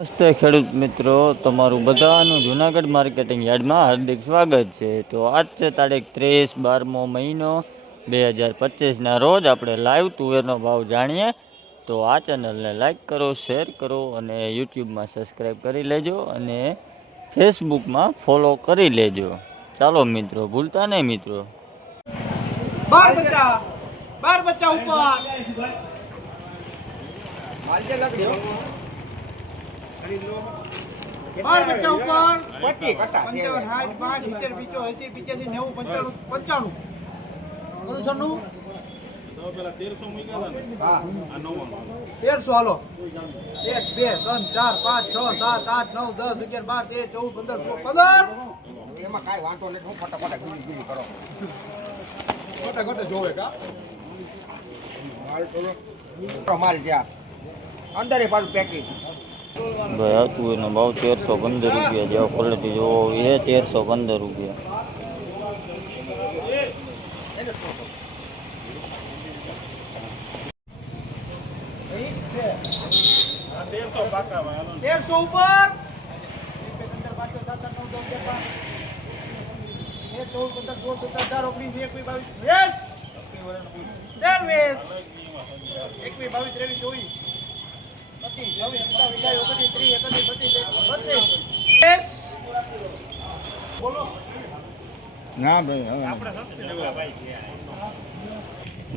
નમસ્તે ખેડૂત મિત્રો, તમારું બધાનું જૂનાગઢ માર્કેટિંગ યાર્ડમાં હાર્દિક સ્વાગત છે. તો આજ છે તારીખ 30/12મો મહિનો 2025ના રોજ આપણે લાઈવ તુવેરનો ભાવ જાણીએ. તો આ ચેનલને લાઈક કરો, શેર કરો અને યુટ્યુબમાં સબસ્ક્રાઈબ કરી લેજો અને ફેસબુકમાં ફોલો કરી લેજો. ચાલો મિત્રો, ભૂલતા નહીં મિત્રો. 12 બચ્ચા ઉપર 12 બચ્ચા ઉપર 55 60 65 70 75 80 85 90 95 1300 હાલો 1 2 3 4 5 6 7 8 9 10 11 12 13 14 15 એમાં કાઈ વાંધો નહીં. હું ફટાફટ ગુલી કરો ફટાફટ જોવે કા માલ જ્યાં અંદર એ પાછું પેકિંગ ભાઈ આવતું એનો ભાવ 1315 રૂપિયા. જેવો ક્વોલિટી જોવો એ 1315 રૂપિયા. તેરસો ઉપર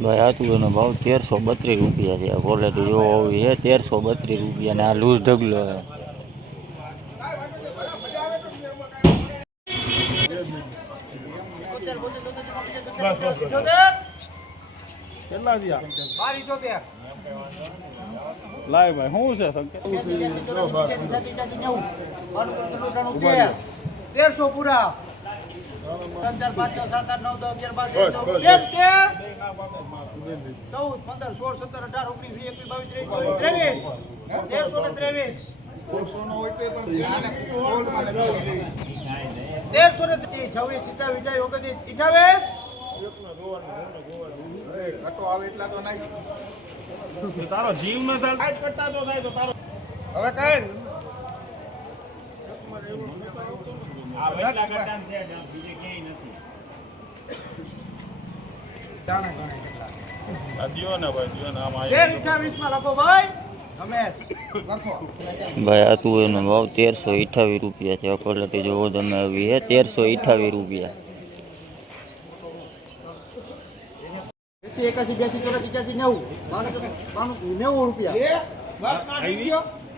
ભાઈ આવતું એનો ભાવ 1332 રૂપિયા છે. આ ક્વોલિટી જોવો હોવી એ 1332 રૂપિયા ને આ લૂઝ ઢગલો છે. લાય ભાઈ શું છે 1300 પૂરા 3 4 5 6 7 8 9 10 11 તારો જીવ ન થાય કરતા તો થાય તો તારો હવે કઈ ભાઈ આતું એનો ભાવ 1328 રૂપિયા છે. ક્વોલિટી જોવો તમે આવી એ 1328 રૂપિયા. 81 82 84 85 90 રૂપિયા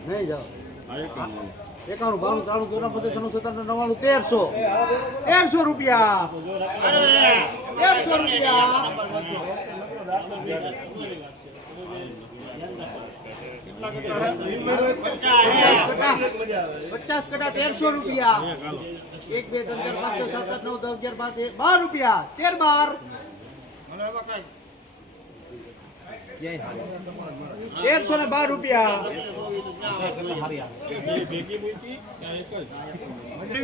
નહીં જાઓ 91 92 93 94 1300 રૂપિયા 1300 રૂપિયા 50 કટા 1300 રૂપિયા 1 2 3 4 5 6 7 8 9 10 11 12 રૂપિયા 13 12 રૂપિયા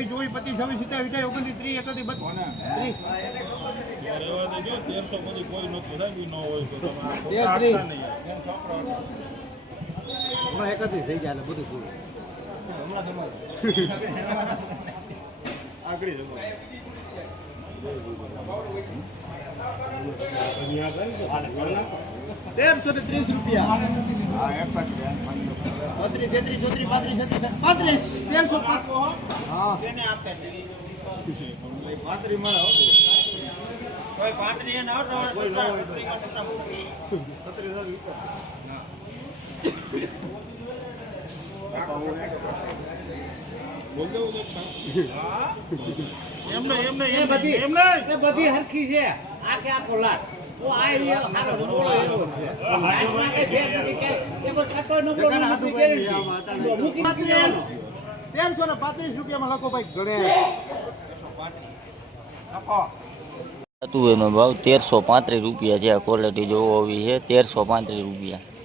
જોઈ 25 26 27 29 30 31 31 થઈ જાય બધું પૂરું આગળ 1330 રૂપિયા 32 33 34 35 1305 હા તેને આપતા પાત્રી મળે કોઈ પાત્રી ન આવતો કોઈ ન હોય 37000 બોલ દો હા એમને બધી હરખી છે આ કે આખો લાખ તો આ હારો બોલો એવો છે એકો છટો નબળો નથી ગેરંટી 335 રૂપિયામાં લખો ભાઈ ગણેશ 135 લખો આતું એનો ભાવ 1335 રૂપિયા છે. આ ક્વોલિટી જોવો હોવી છે 1335 રૂપિયા.